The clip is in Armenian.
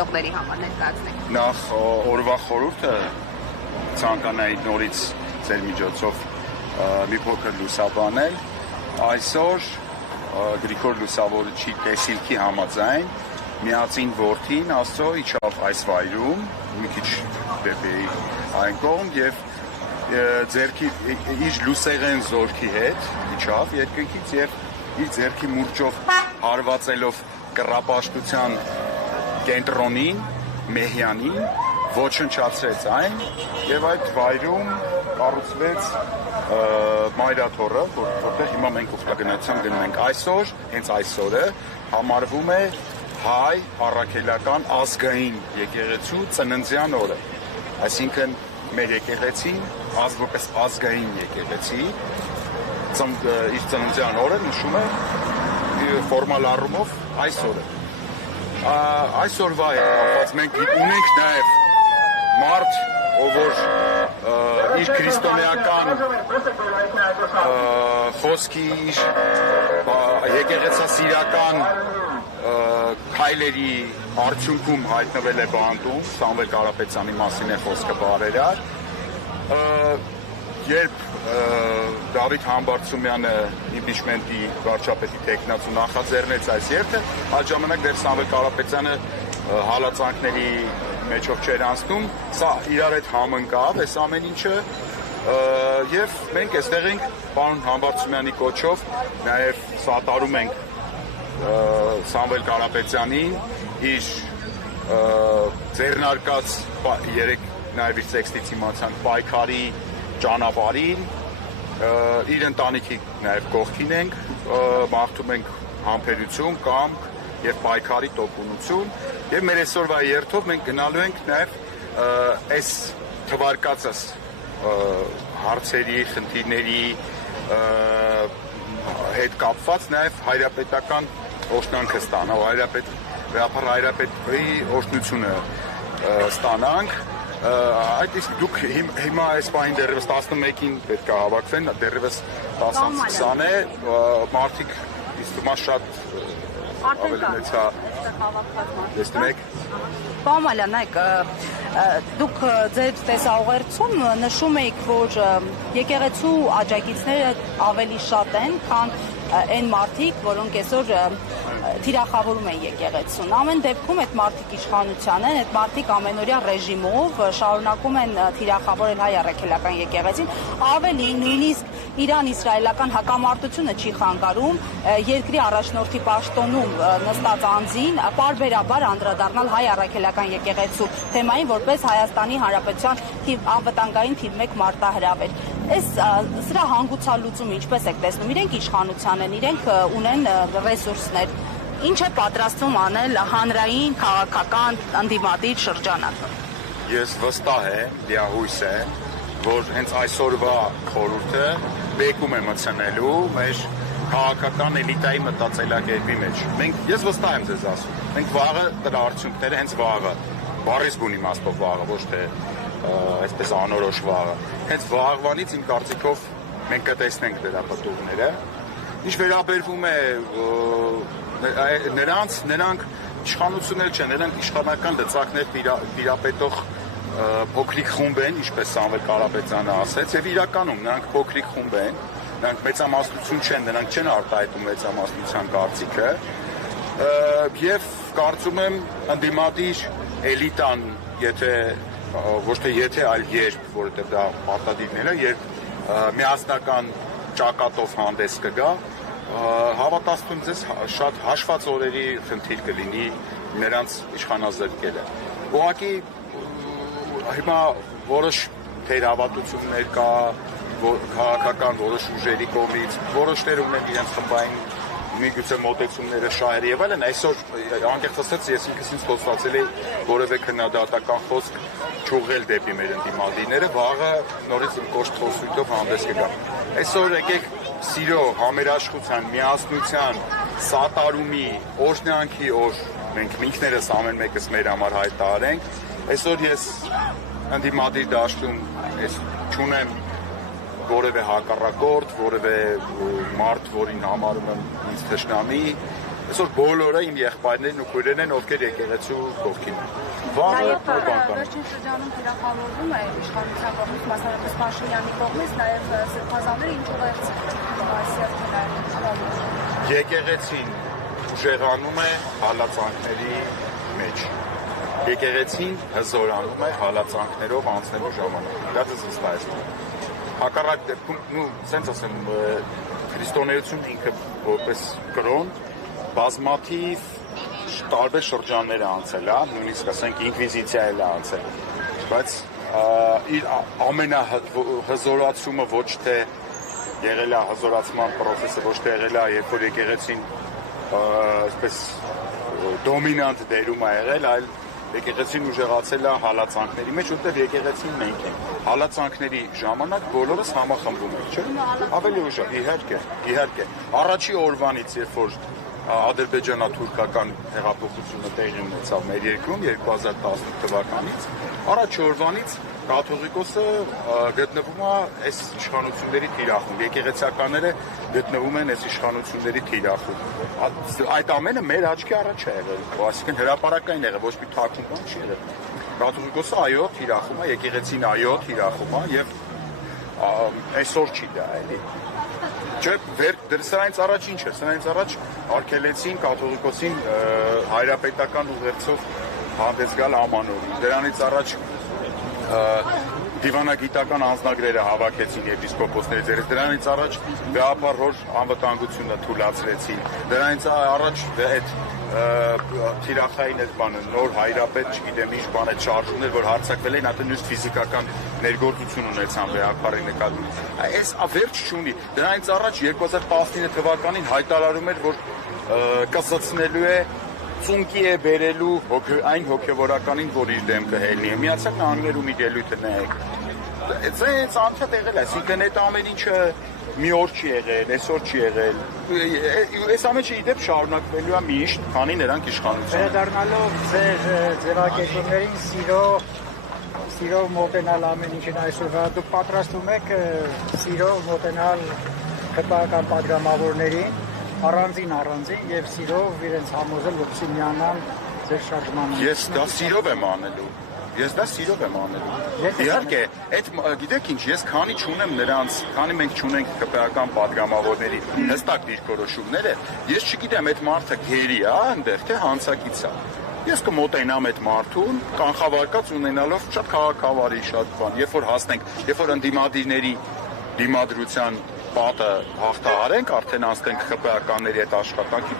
դիտողների համար ներկայացնեք։ Նախ օրվա խորհուրդը ցանկանայի նորից ձեր միջոցով մի փոքր լուսաբանել։ Այսօր Գրիգոր Լուսավորչի տեսիլքի համաձայն միածին որդին Աստծո իջավ այս վայրում, մի քիչ դեպի այն կողմ եւ իր լուսեղեն զորքի հետ իջավ երկնքից եւ իր ձեռքի մուրճով հարվածելով կռապաշտության կենտրոնին, Մեհյանին, ոչնչացրեց այն եւ այդ վայրում կառուցվեց մայրաթոռը, որտեղ հիմա մենք ուխտագնացում գնում ենք այսօր, հենց այսօրը համարվում է հայ առաքելական ազգային եկեղեցու ծննդյան օրը, այսինքն մեր եկեղեցին որպես ազգային եկեղեցի իր ծննդյան օրը նշում է ֆորմալ առումով այսօրը։ Այսօրվա հետ կապված մենք ունենք նաև մարդ, ով որ իր քրիստոնեական խոսքի, իր եկեղեցասիրական քայլերի արդյունքում հայտնվել է բանտում, Սամվել Կարապետյանի մասին է խոսքը բարերար, երբ Դավիթ Համբարձումյանը իմպիչմենտի վարչապետի տեխնացու նախաձեռնեց այս երթը, այդ ժամանակ դեռ Սամվել Կարապետյանը հալածանքների մեջով չէր անցնում, սա իրար հետ համընկավ, այս ամեն ինչը, եւ մենք այստեղ ենք պարոն Համբարձումյանի կոչով նաեւ սատարում ենք Սամվել Կարապետյանին իր ձեռնարկած երեք նաեւ իր տեքստից իմացանք պայքարի ճանապարհին, իր ընտանիքի նաև կողքին ենք, մաղթում ենք համբերություն, կամք եւ պայքարի տոկունություն եւ մեր այսօրվա երթով մենք գնալու ենք նաև այս թվարկածս հարցերի, խնդիրների հետ կապված նաև հայրապետական օժտանքը ստանալ, հայրապետի օժտությունը ստանանք։ Այդ իսկ դուք հիմա այս պահին դեռևս 11-ին պետք է հավաքվեն, դեռևս 10-20 է, մարդիկ իստումա շատ ավելի մեծ է տեսնում եք։ Պարոն Մալյանայք, դուք ձեր տեսաուղերձում նշում եք, որ եկեղեցու աջակիցները ավելի շատ են, քան այն մարդիկ, որոնք այսօր թիրախավորում են եկեղեցուն։ Ամեն դեպքում այդ մարդիկ իշխանության են, այդ մարդիկ ամենօրյա ռեժիմով շարունակում են թիրախավորել հայ առաքելական եկեղեցին, ավելի նույնիսկ Իրան-իսրայելական հակամարտությունը չի խանգարում երկրի առաջնորդի պաշտոնում նստած անձին պարբերաբար անդրադառնալ հայ առաքելական եկեղեցու թեմային, որպես Հայաստանի Հանրապետության անվտանգային թիվ 1 մարտահրավեր։ Սրա հանգուցալուծումը ինչպես եք տեսնում, իրենք իշխանության են, իրենք ունեն ռեսուրսներ, ինչ է պատրաստվում անել հանրային քաղաքական ընդդիմադիր շրջանակը։ Ես վստահ եմ, դիահույս եմ, որ հենց այսօրվա խորհուրդը բեկում է մտցնելու մեր քաղաքական էլիտայի մտածելակերպի մեջ։ Ես վստահ եմ ձեզ ասում, մենք վաղը դրա արդյունքները հենց վաղը, բառից բուն իմաստով վաղը, ոչ թե այսպես անորոշ վաղը, հենց վաղվանից իմ կարծիքով մենք կտեսնենք դրա պտուղները։ Ինչ վերաբերվում է նրանք իշխանություններ չեն, նրանք իշխանական լծակներ տիրապետող փոքրիկ խումբ են, ինչպես Սամվել Կարապետյանը ասեց, եւ իրականում նրանք փոքրիկ խումբ են, նրանք մեծամասնություն չեն, նրանք չեն արտահայտում մեծամասնության կարծիքը, եւ կարծում եմ ընդդիմադիր էլիտան, եթե ոչ թե եթե, այլ երբ, որովհետեւ դա պարտադիրներ է, երբ միասնական ճակատով հանդես կգա, հավատացնում ձեզ շատ հաշված օրերի խնդիր կլինի նրանց իշխանազրկելը։ Ուղղակի հիմա որոշ թերավատություններ կա, քաղաքական որոշ ուժերի կողմից, որոշներ ունեն իրենց խմբային միգուցե մոտեցումները շահերը եւ այլն, այսօր անկեղծ ասած ես ինքս խոսացել էի որևէ քննադատական խոսք չուղղել դեպի մեր ընդդիմադիրները, վաղը նորից իմ կոշտ խոսույթով հանդես կգա։ Այսօր եկեք սիրո, համերաշխության, միասնության, սատարումի, օրհնանքի օր մենք ինքներս ամեն մեկս մեր համար հայտարարենք։ Այսօր ես ընդդիմադիր դաշտում չունեմ որևէ հակառակորդ, որևէ մարդ, որին համարում եմ ինձ թշնամի, Այսօր բոլորը իմ եղբայրներն ու քույրերն են, ովքեր եկեղեցու կողքին են։ Վաղը բանկան։ Վերջին շրջանում թիրախավորվում է իշխանության կողմից, մասնավորապես Փաշինյանի կողմից, նաև սրբազանները ինչ ուղերձ Եկեղեցին ուժեղանում է հալածանքների մեջ։ Եկեղեցին հզորանում է հալածանքներով անցնելու ժամանակ։ Դա զստայ է։ Հակառակ դեպքում, սենց ասեմ, քրիստոնեությունն ինքը որպես կրոն բազմաթիվ տարբեր շրջաններ է անցել, նույնիսկ ասենք ինկվիզիցիա էլ է անցել, բայց իր ամենահզորացումը ոչ թե եղել է հզորացման պրոցեսը, ոչ թե եղել է, երբ որ եկեղեցին այսպես դոմինանտ դերում է եղել, այլ եկեղեցին ուժեղացել է հալածանքների մեջ, որտեղ եկեղեցին մենք ենք։ Հալածանքների ժամանակ բոլորս համախմբում ենք, չէ՞։ Ավելի ուժեղ, իհարկե։ Առաջի օրվանից, երբ որ ադրբեջանա-թուրքական հեղափոխությունը տեղի ունեցավ մեր երկրում 2018 թվականից, առաջի օրվանից կաթողիկոսը գտնվում է այս իշխանությունների թիրախում, եկեղեցիականները գտնվում են այս իշխանությունների թիրախում։ Այդ ամենը մեր աչքի առաջ է եղել, այսինքն հրապարակային եղել, ոչ մի թաքուն բան չի եղել։ Կաթողիկոսը այո թիրախում է, եկեղեցին այո թիրախում է եւ այսօր չի դա էլի։ Չէ, սրանից առաջ ինչ է, սրանից առաջ արգելեցին կաթողիկոսին հայրապետական ուղերձով հանդես գալ ամանորին, դրանից առաջ դիվանագիտական անձնագրերը հավաքեցին եպիսկոպոսների ձեռքից, դրանից առաջ վեհապարհոր անվտանգությունը թույլատրեցին, դրանից առաջ այդ թիրախային այդ բանը, նոր հայրապետ, չգիտեմ ինչ բան, այդ շարժումներ, որ հարձակվել են, այդ նույնիսկ ֆիզիկական ներգործություն ունեցան վեհապարի նկատմամբ։ Այս վերջ չունի, դրանից առաջ 2019 թվականին հայտարարում էր, որ կսցնելու է ծունկի է բերելու այն հոգևորականին, որ իր դեմքը հելնի է։ Միացյալ Նահանգներում իր ելույթը նայեք։ Այս անցած եղել է, այսինքն այդ ամեն ինչը մի օր չի եղել, այսօր չի եղել։ Այս ամենը իդեպ շարունակվելու է միշտ, քանի նրանք իշխանություն են։ Վերադառնալով ձեր ձևակերպումներին սիրով մոտենալ ամեն ինչին այսօր, դուք պատրաստվում եք սիրով մոտենալ քրեական պատգամավորներին առանձին եւ սիրով իրենց համոզել, որպեսզի միանան ձեր շարժմանը։ Ես դա սիրով եմ անելու։ Իհարկե, այդ գիտեք ինչ, ես քանի չունեմ նրանց, քանի մենք չունենք քրեական պատգամավորների հստակ դիրքորոշումները, ես չգիտեմ այդ մարդը գերի է, այնտեղ թե հանցակից է։ Ես կմոտենամ այդ մարդուն, կանխավարկած ունենալով շատ քաղաքավարի շատ բան, երբ որ հասնենք, երբ որ ընդդիմադիրների դիմադրության պատը հաղթահարենք, արդեն անցնենք քրեականների այդ աշխատանքի,